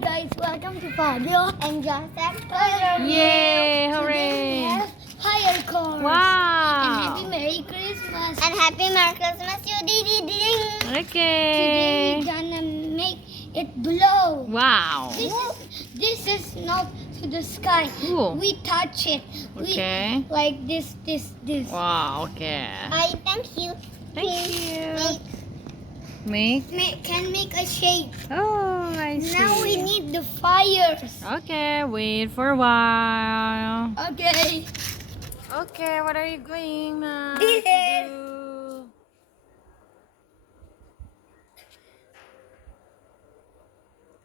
guys, welcome to Fabio and Joseph. Yay, Today hooray. we have fireworks. And Wow. happy Merry Christmas. And happy Merry Christmas, you ding. Today Okay. we're gonna make it blow. Wow. This is not to the sky. Ooh. We touch it. Okay. We, like this. Wow, okay. I thank you. Thank you. Make Can make a shape. Oh, I see. Now we need the fires. Okay, wait for a while. Okay. Okay, what are you going now? This to is- do?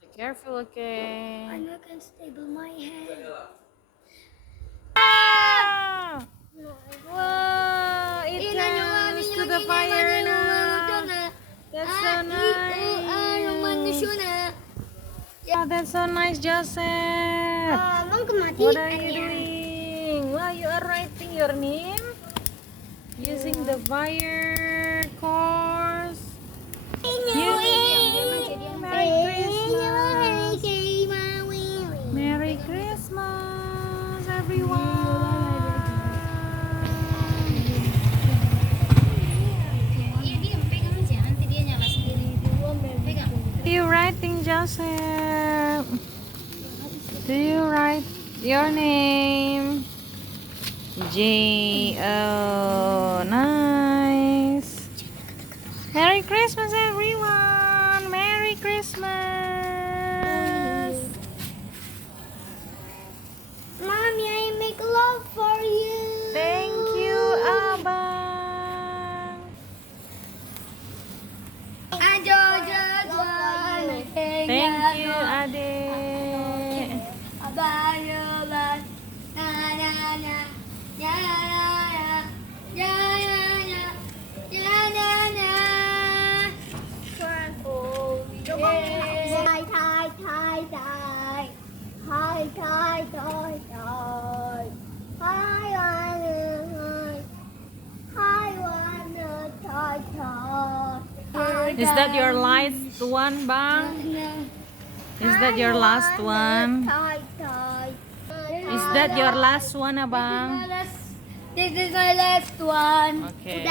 Be careful, okay? I'm not gonna stable my head. Ah! Wow, it comes to the fire now. That's so nice. Oh, that's so nice, Joseph. What are you doing? Wow, you are writing your name using the fire course. Merry Christmas, everyone. Do you writing, Joseph? Do you write your name? J-O. Nice. Merry Christmas, everyone. Merry Christmas. Mommy, I make love for you. Thank you, Abang. Thank you, Ade. Is that your last one, Bang? Is that your last one? Is that your last one, Abang? This is my last one. Okay.